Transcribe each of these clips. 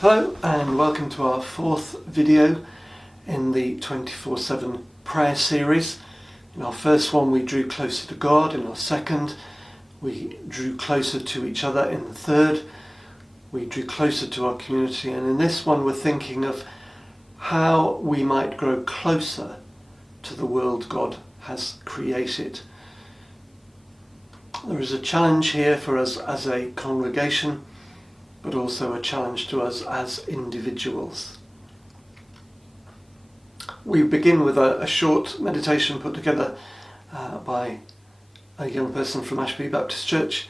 Hello and welcome to our fourth video in the 24/7 prayer series. In our first one we drew closer to God, in our second we drew closer to each other, in the third we drew closer to our community, and in this one we're thinking of how we might grow closer to the world God has created. There is a challenge here for us as a congregation, but also a challenge to us as individuals. We begin with a short meditation put together by a young person from Ashby Baptist Church,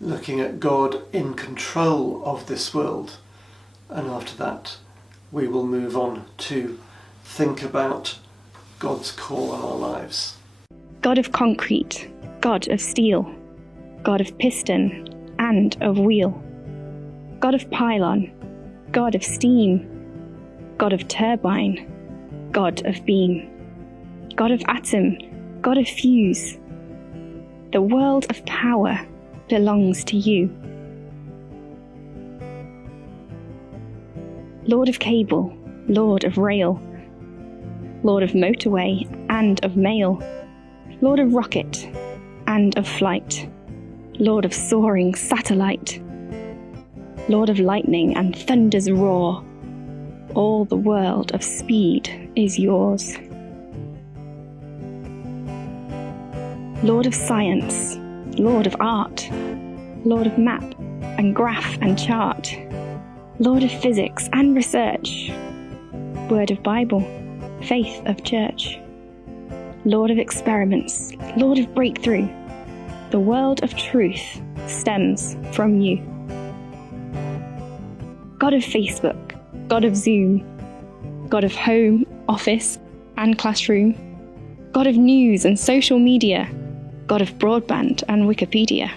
looking at God in control of this world, and after that we will move on to think about God's call on our lives. God of concrete, God of steel, God of piston and of wheel, God of pylon, God of steam, God of turbine, God of beam, God of atom, God of fuse. The world of power belongs to you. Lord of cable, Lord of rail, Lord of motorway and of mail, Lord of rocket and of flight, Lord of soaring satellite, Lord of lightning and thunder's roar, all the world of speed is yours. Lord of science, Lord of art, Lord of map and graph and chart, Lord of physics and research, Word of Bible, faith of church, Lord of experiments, Lord of breakthrough, the world of truth stems from you. God of Facebook, God of Zoom, God of home, office and classroom, God of news and social media, God of broadband and Wikipedia,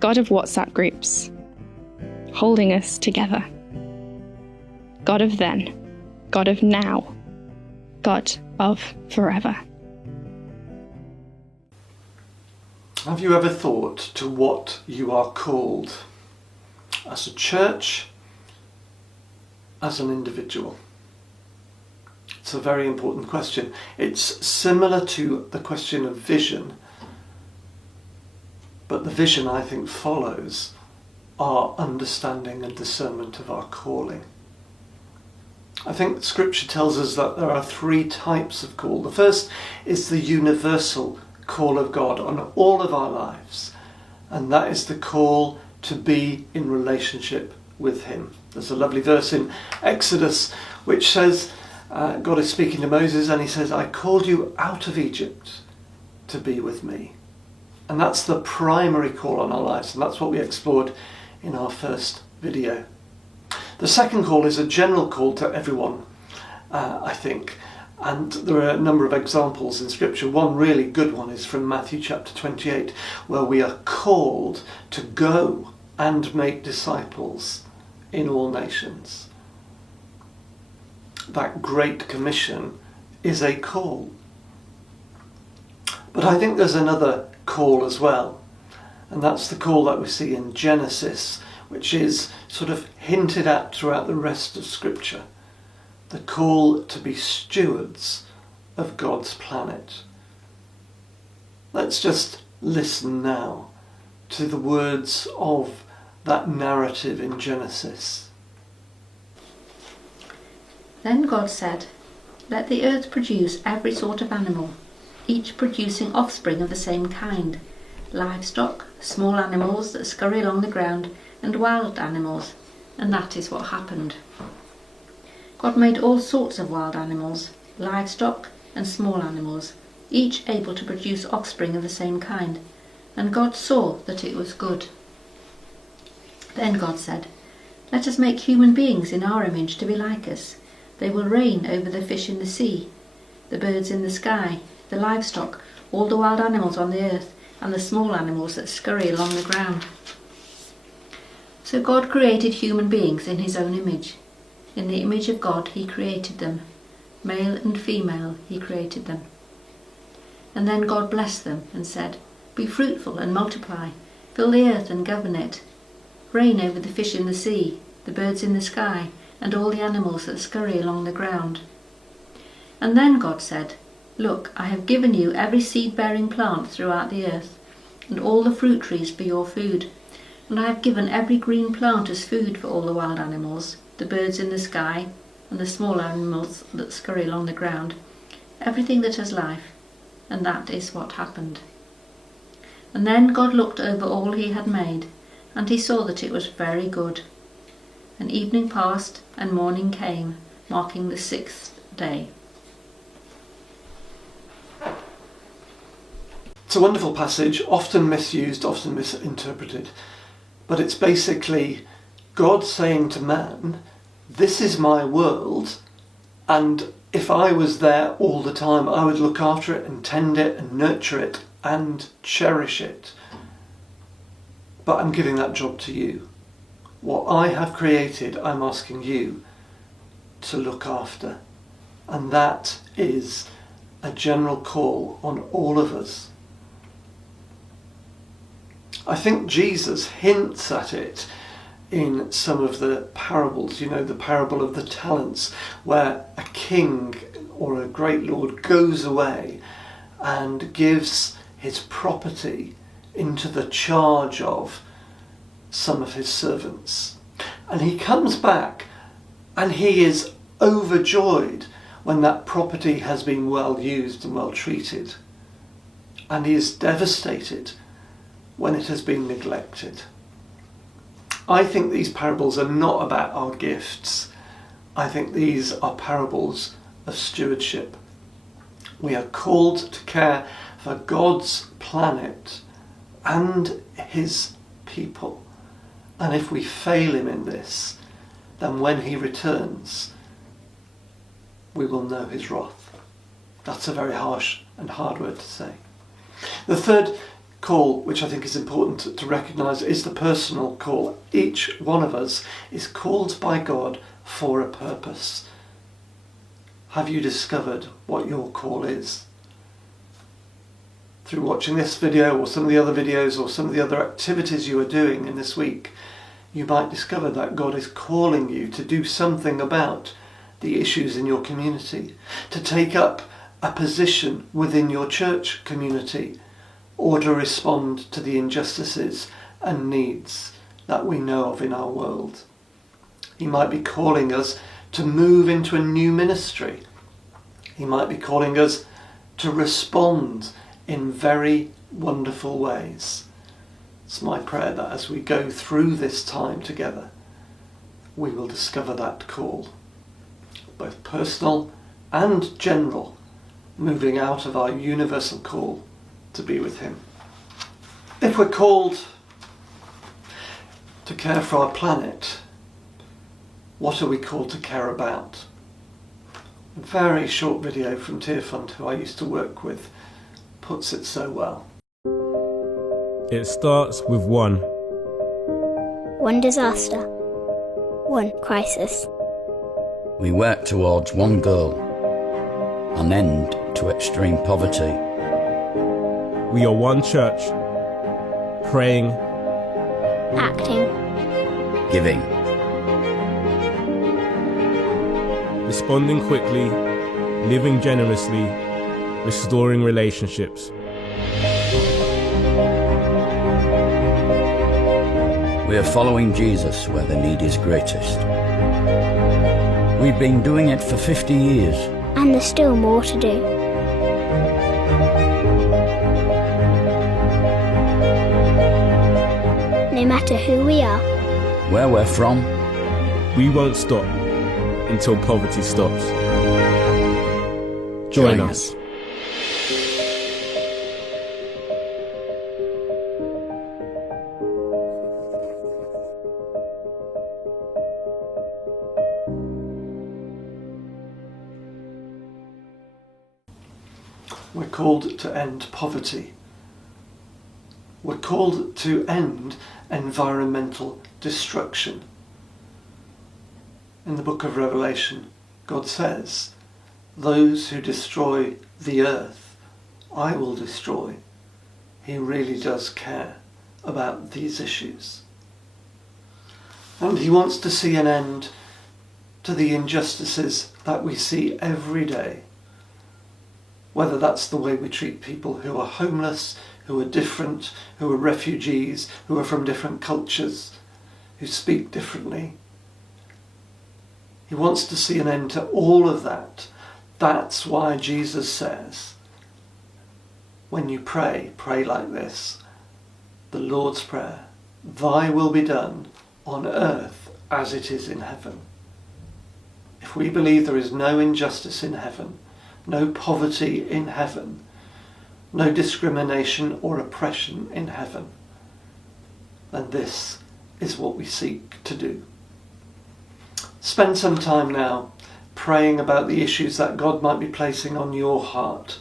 God of WhatsApp groups, holding us together. God of then, God of now, God of forever. Have you ever thought to what you are called as a church, as an individual? It's a very important question. It's similar to the question of vision, but the vision, I think, follows our understanding and discernment of our calling. I think Scripture tells us that there are three types of call. The first is the universal call of God on all of our lives, and that is the call to be in relationship with Him. There's a lovely verse in Exodus which says, God is speaking to Moses and he says, I called you out of Egypt to be with me. And that's the primary call on our lives, and that's what we explored in our first video. The second call is a general call to everyone, I think, and there are a number of examples in Scripture. One really good one is from Matthew chapter 28, where we are called to go and make disciples in all nations. That Great Commission is a call. But I think there's another call as well, and that's the call that we see in Genesis, which is sort of hinted at throughout the rest of Scripture. The call to be stewards of God's planet. Let's just listen now to the words of that narrative in Genesis. Then God said, let the earth produce every sort of animal, each producing offspring of the same kind, livestock, small animals that scurry along the ground, and wild animals. And that is what happened. God made all sorts of wild animals, livestock and small animals, each able to produce offspring of the same kind. And God saw that it was good. Then God said, let us make human beings in our image to be like us. They will reign over the fish in the sea, the birds in the sky, the livestock, all the wild animals on the earth, and the small animals that scurry along the ground. So God created human beings in His own image. In the image of God He created them. Male and female He created them. And then God blessed them and said, be fruitful and multiply, fill the earth and govern it. Reign over the fish in the sea, the the birds in the sky, and all the animals that scurry along the ground. And then God said, "Look, I have given you every seed-bearing plant throughout the earth, and all the fruit trees for your food. And I have given every green plant as food for all the wild animals, the birds in the sky, and the small animals that scurry along the ground, everything that has life." And that is what happened. And then God looked over all he had made, and he saw that it was very good. And evening passed, and morning came, marking the 6th day. It's a wonderful passage, often misused, often misinterpreted. But it's basically God saying to man, this is my world, and if I was there all the time, I would look after it and tend it and nurture it and cherish it. But I'm giving that job to you. What I have created, I'm asking you to look after. And that is a general call on all of us. I think Jesus hints at it in some of the parables, the parable of the talents, where a king or a great lord goes away and gives his property into the charge of some of his servants. And he comes back and he is overjoyed when that property has been well used and well treated. And he is devastated when it has been neglected. I think these parables are not about our gifts. I think these are parables of stewardship. We are called to care for God's planet and his people. And if we fail him in this, then when he returns, we will know his wrath. That's a very harsh and hard word to say. The third call, which I think is important to recognise, is the personal call. Each one of us is called by God for a purpose. Have you discovered what your call is? Through watching this video or some of the other videos or some of the other activities you are doing in this week, you might discover that God is calling you to do something about the issues in your community, to take up a position within your church community, or to respond to the injustices and needs that we know of in our world. He might be calling us to move into a new ministry. He might be calling us to respond in very wonderful ways. It's my prayer that as we go through this time together, we will discover that call, both personal and general, moving out of our universal call to be with him. If we're called to care for our planet, what are we called to care about? A very short video from Tearfund, who I used to work with, puts it so well. It starts with one. One disaster. One crisis. We work towards one goal, an end to extreme poverty. We are one church, praying, Acting. Giving. responding quickly, living generously, restoring relationships. We are following Jesus where the need is greatest. We've been doing it for 50 years. And there's still more to do. No matter who we are, Where we're from, We won't stop until poverty stops. Join us. We're called to end poverty. We're called to end environmental destruction. In the book of Revelation, God says, "Those who destroy the earth, I will destroy." He really does care about these issues. And he wants to see an end to the injustices that we see every day. Whether that's the way we treat people who are homeless, who are different, who are refugees, who are from different cultures, who speak differently. He wants to see an end to all of that. That's why Jesus says, when you pray, pray like this. The Lord's Prayer. Thy will be done on earth as it is in heaven. If we believe there is no injustice in heaven, no poverty in heaven, no discrimination or oppression in heaven, then this is what we seek to do. Spend some time now praying about the issues that God might be placing on your heart.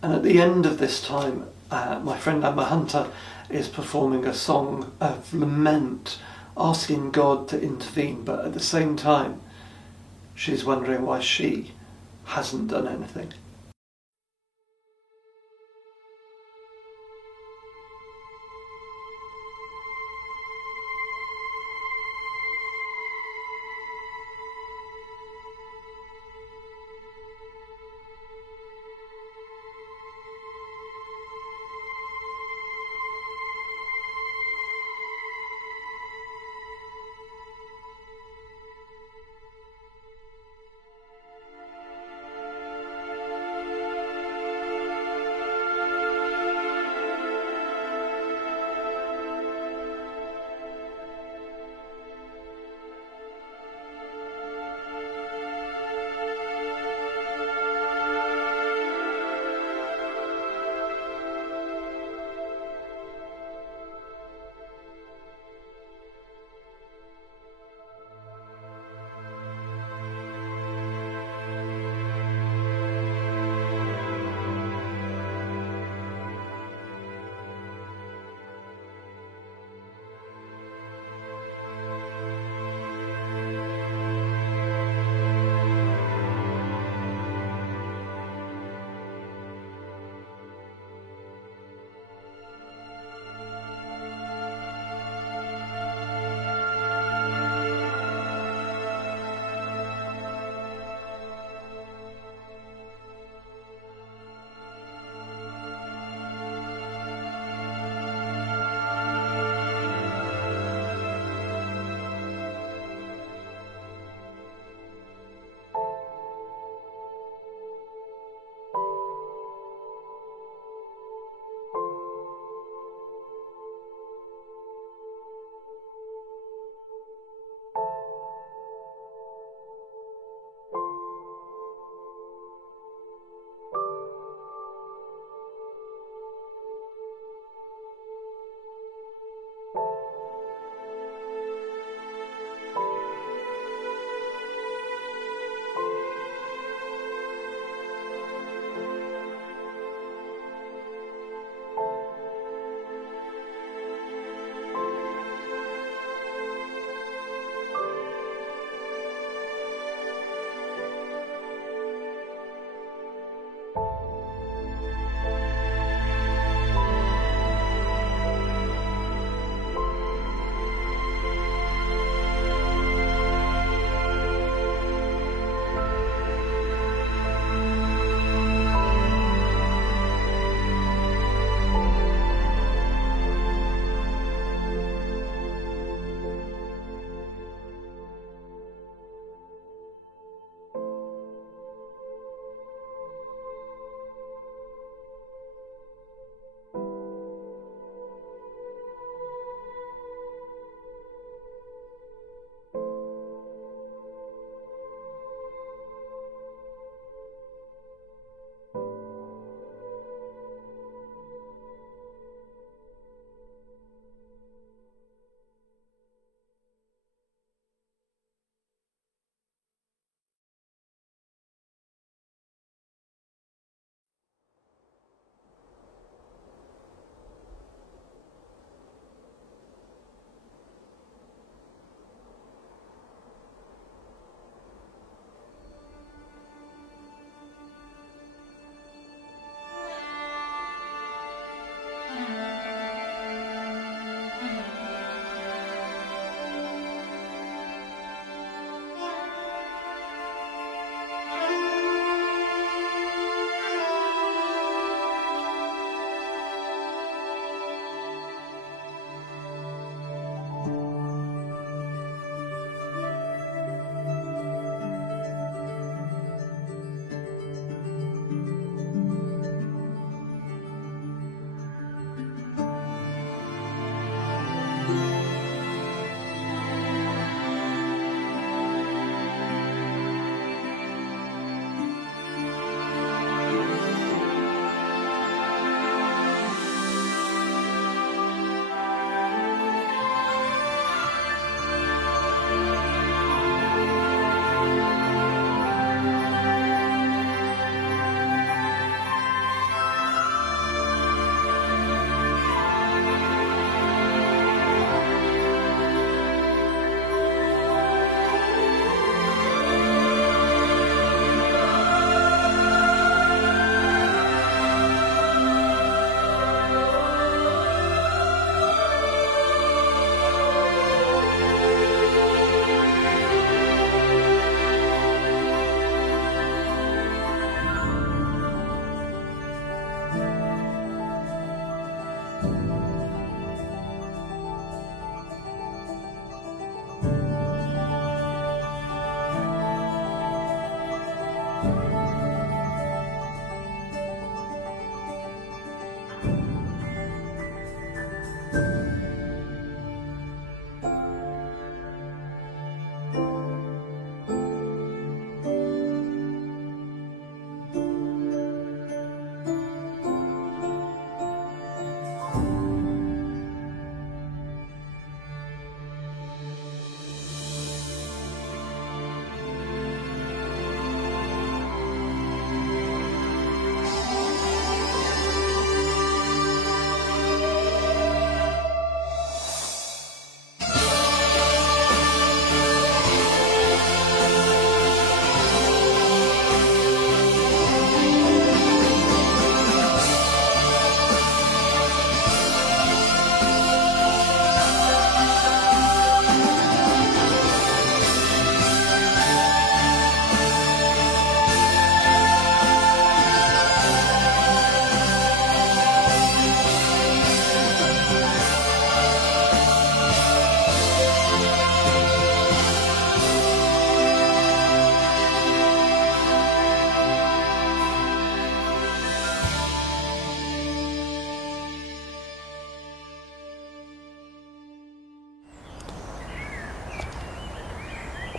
And at the end of this time, my friend Amber Hunter is performing a song of lament, asking God to intervene, but at the same time, she's wondering why she hasn't done anything.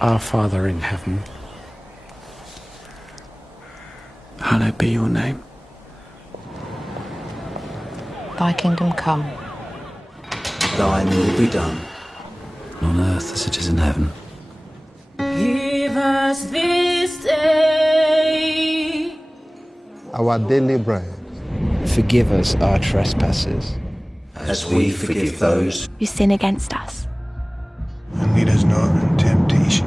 Our Father in heaven, hallowed be your name. Thy kingdom come. Thine will be done, on earth as it is in heaven. Give us this day our daily bread. forgive us our trespasses, as we forgive those who sin against us. And lead us not into temptation,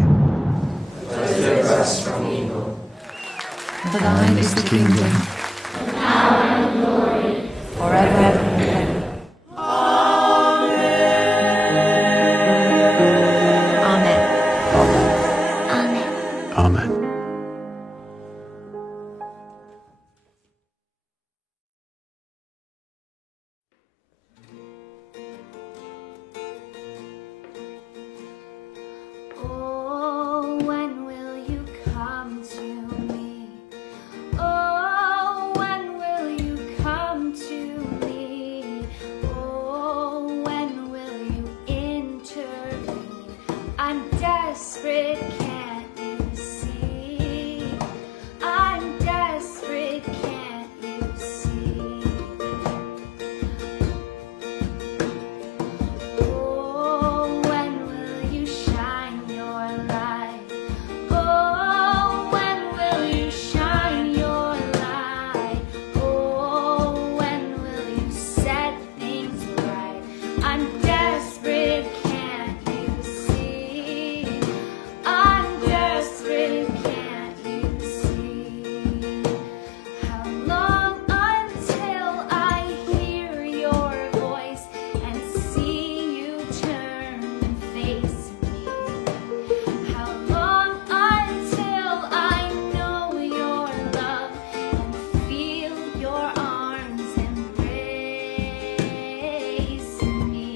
but deliver us from evil. For thine is the kingdom, and power and glory forever and ever. Amen. Oh, when will you come to me? Oh, when will you come to me? Oh, when will you intervene? I'm desperate, can't you see? I'm desperate, can't you see? Oh, when will you shine your light? Oh, when will you shine your light? Oh, when will you set things right? I'm desperate, can't you see? I'm desperate, can't you see? How long until I hear your voice and see you turn and face me? How long until I know your love and feel your arms embrace me?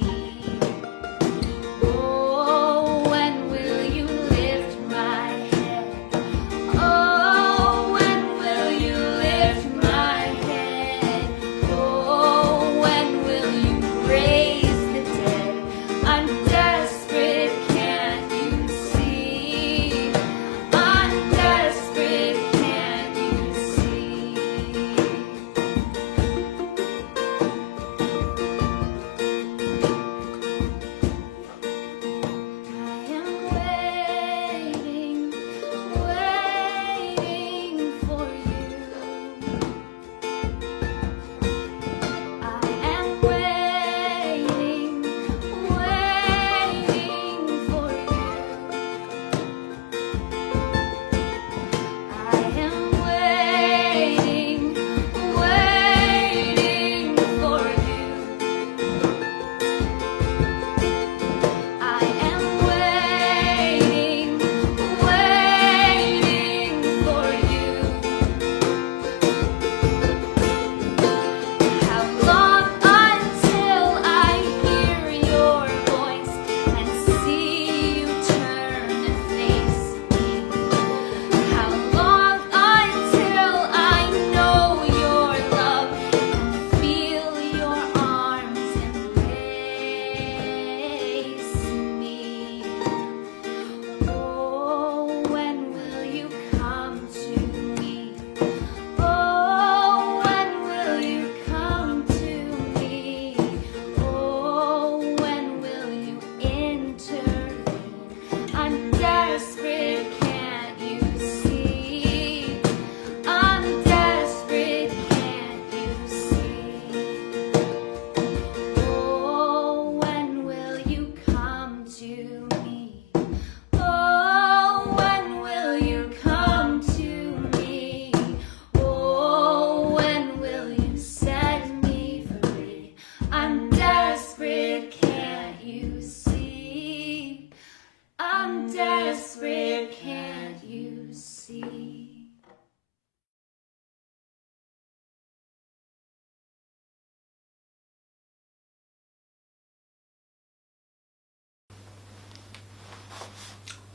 Oh, when will you lift my head? Oh, when will you lift my head? Oh, when will you raise the dead? I'm desperate, can't you see? I'm desperate, can't you see? I am waiting, waiting for you. I am waiting, waiting for you. I am waiting, waiting for you. I am waiting, waiting for you. How long until I hear your voice and see you turn and face me? How long until I know your love and feel your arms embrace me? Oh, when will you come to me? Oh, when will you come to me? Oh, when will you intervene? I'm desperate, can't you see? I'm desperate, can't you see? Oh, when will you come to me? Oh, when will you come to me? Oh, when will you set me free? I'm desperate, can't you see? I'm desperate, can't you see?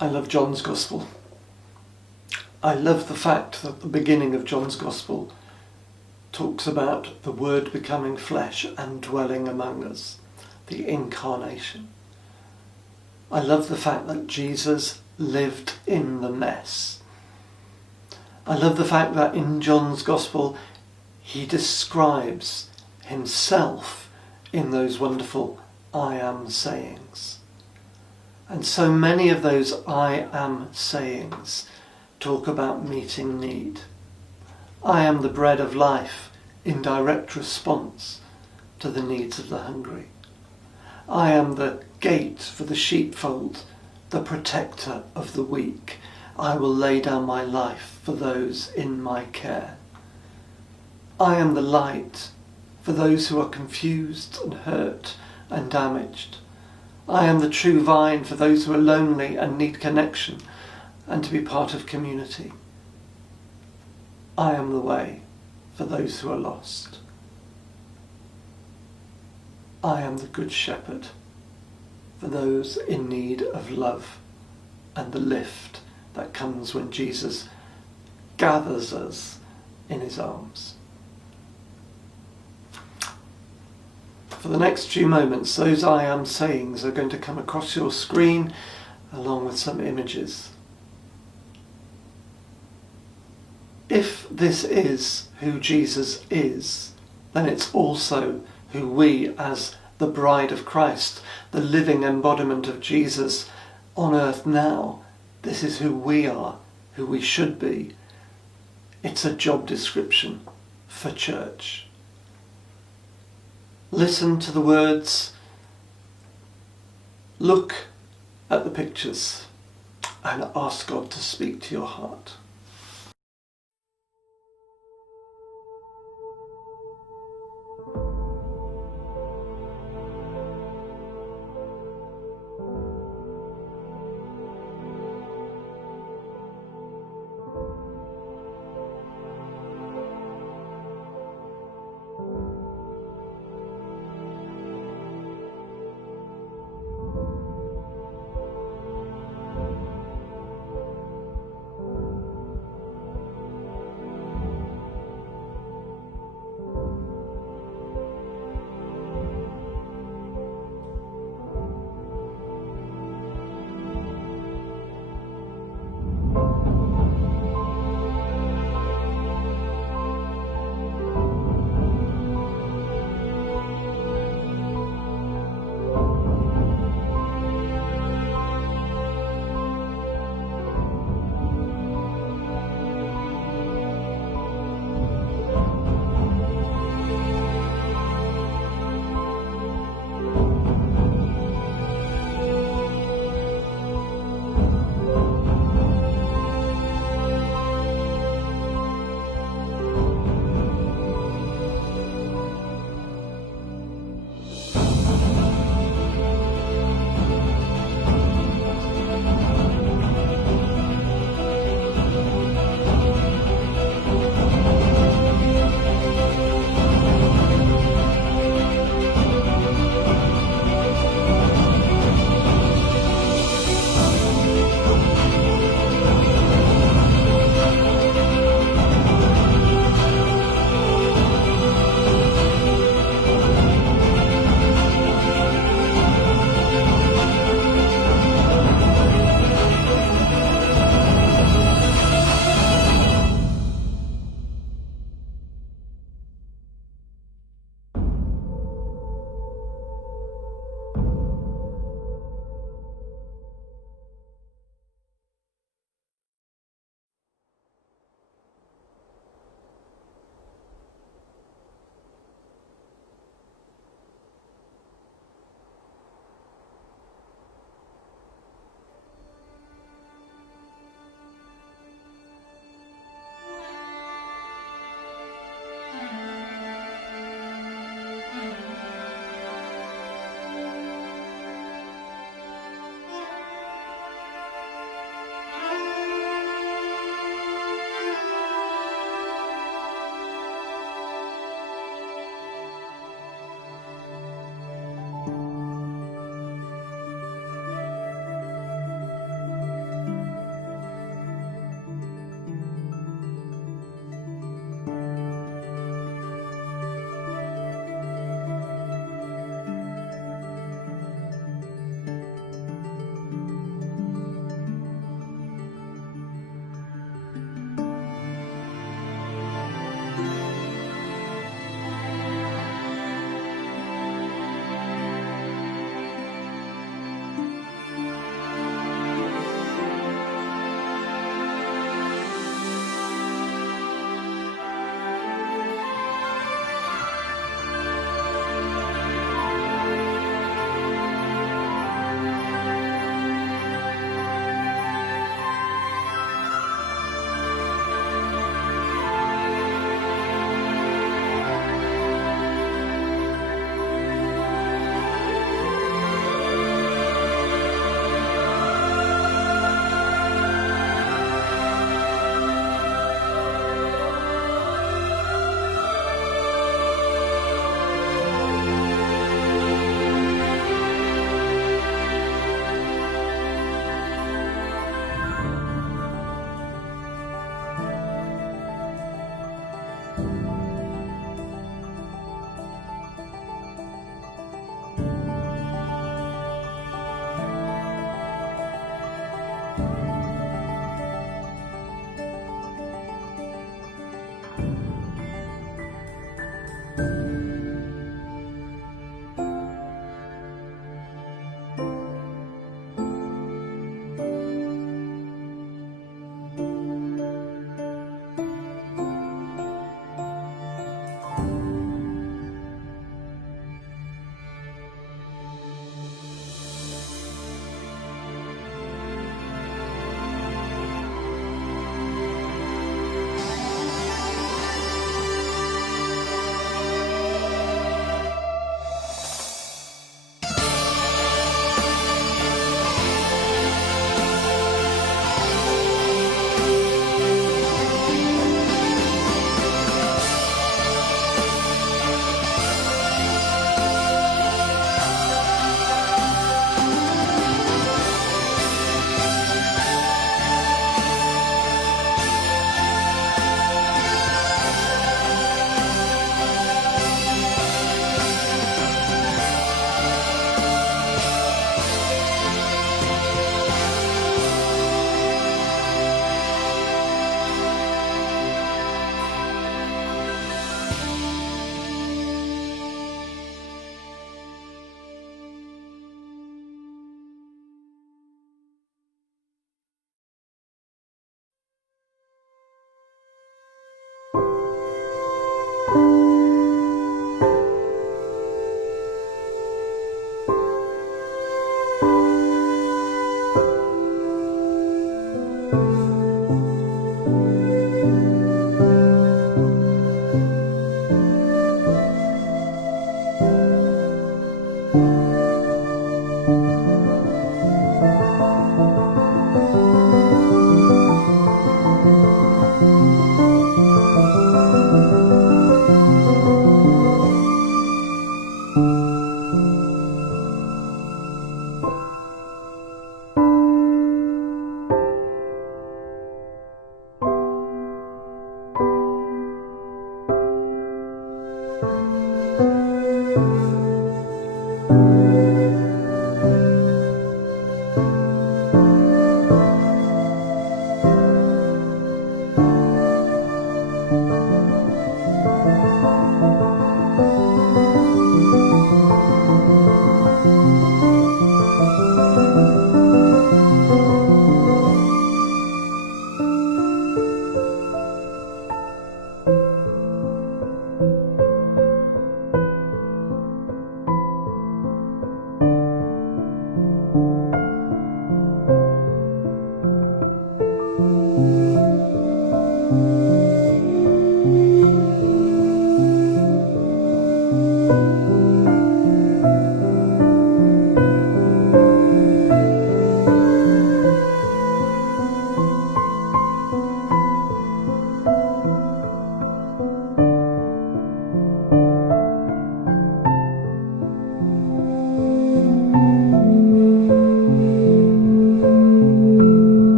I love John's Gospel. I love the fact that the beginning of John's Gospel talks about the Word becoming flesh and dwelling among us, the incarnation. I love the fact that Jesus lived in the mess. I love the fact that in John's Gospel he describes himself in those wonderful I am sayings. And so many of those I am sayings talk about meeting need. I am the bread of life in direct response to the needs of the hungry. I am the gate for the sheepfold, the protector of the weak. I will lay down my life for those in my care. I am the light for those who are confused and hurt and damaged. I am the true vine for those who are lonely and need connection and to be part of community. I am the way for those who are lost. I am the good shepherd for those in need of love and the lift that comes when Jesus gathers us in his arms. For the next few moments, those I am sayings are going to come across your screen along with some images. If this is who Jesus is, then it's also who we, as the bride of Christ, the living embodiment of Jesus on earth now, this is who we are, who we should be. It's a job description for church. Listen to the words, look at the pictures, and ask God to speak to your heart.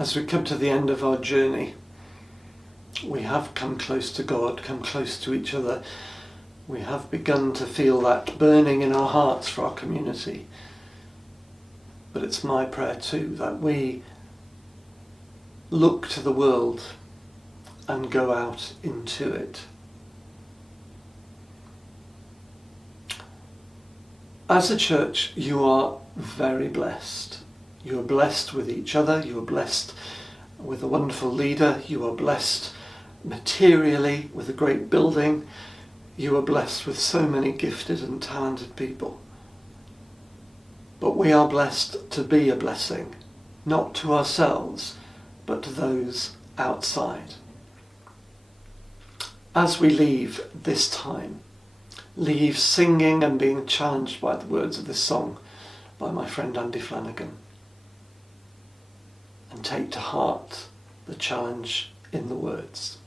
As we come to the end of our journey, we have come close to God, come close to each other. We have begun to feel that burning in our hearts for our community. But it's my prayer too that we look to the world and go out into it. As a church, you are very blessed. You are blessed with each other. You are blessed with a wonderful leader. You are blessed materially with a great building. You are blessed with so many gifted and talented people. But we are blessed to be a blessing, not to ourselves, but to those outside. As we leave this time, leave singing and being challenged by the words of this song by my friend Andy Flanagan, and take to heart the challenge in the words.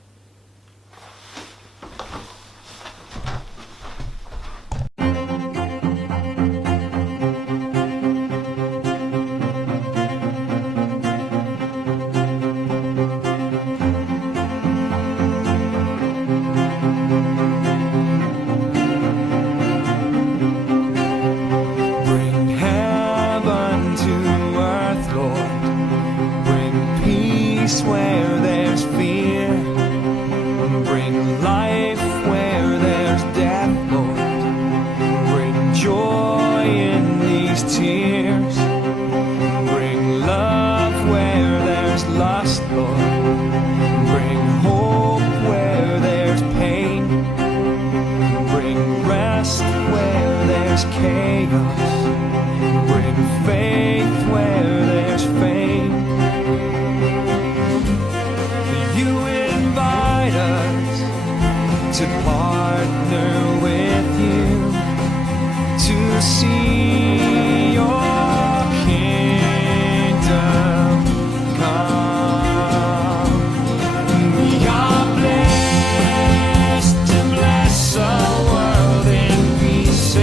Where Bring hope where there's pain. Bring rest where there's chaos. Bring faith where there's fame. You invite us to partner with you to see your kingdom come. We are blessed to bless a world in pieces.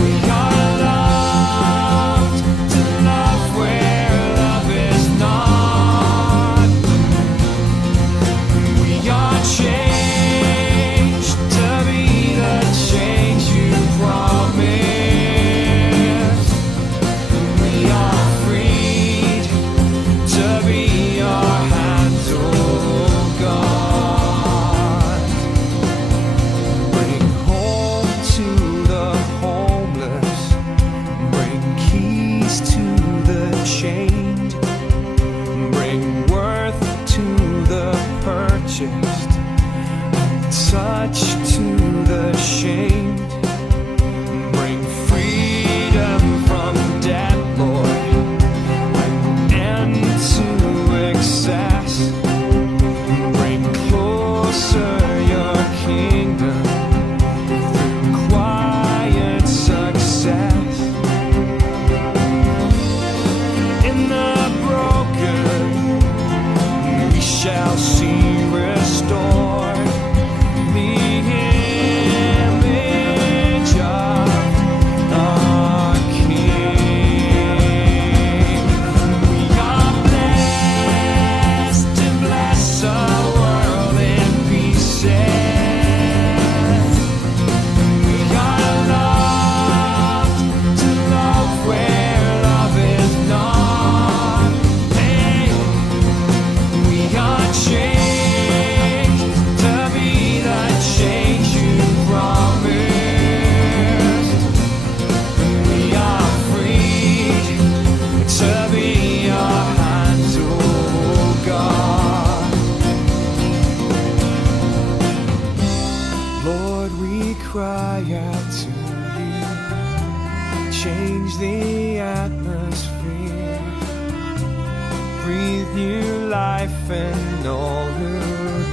We are loved to love where love is not. We are changed to be the change you promised. We are freed to be your hands, oh God. Bring home to the homeless. Bring keys to the chained. Bring worth to the purchased. Touch to the shamed. Bring freedom from debt, Lord. End to excess. Bring closer your kingdom through quiet success. In the broken we shall see restored the image of our King. We are blessed to bless a world in pieces. We are loved to love where love is not. Hey, we are changed to be the change you promised. We are freed to be your hands, oh God. Lord, we cry out to you. Change the atmosphere. Breathe new life in all who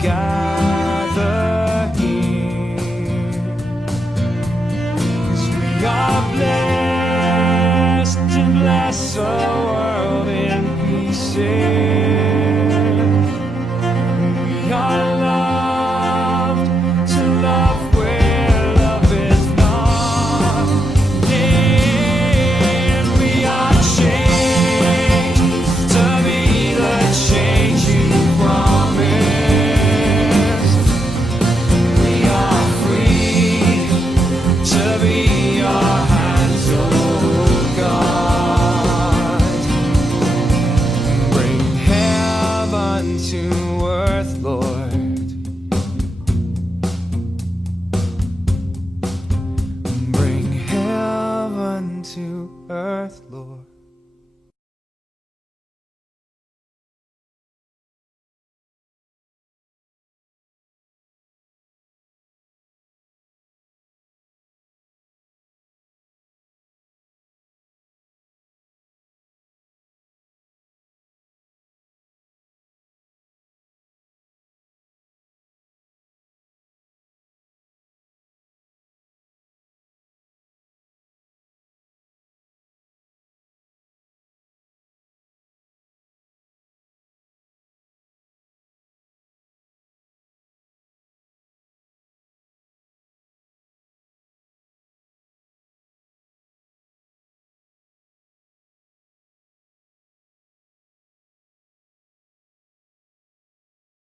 gather here. 'Cause we are blessed to bless a world in pieces. We are loved to love where love is not. And we are changed to be the change you promised. We are free to be your hands, oh God. Bring heaven to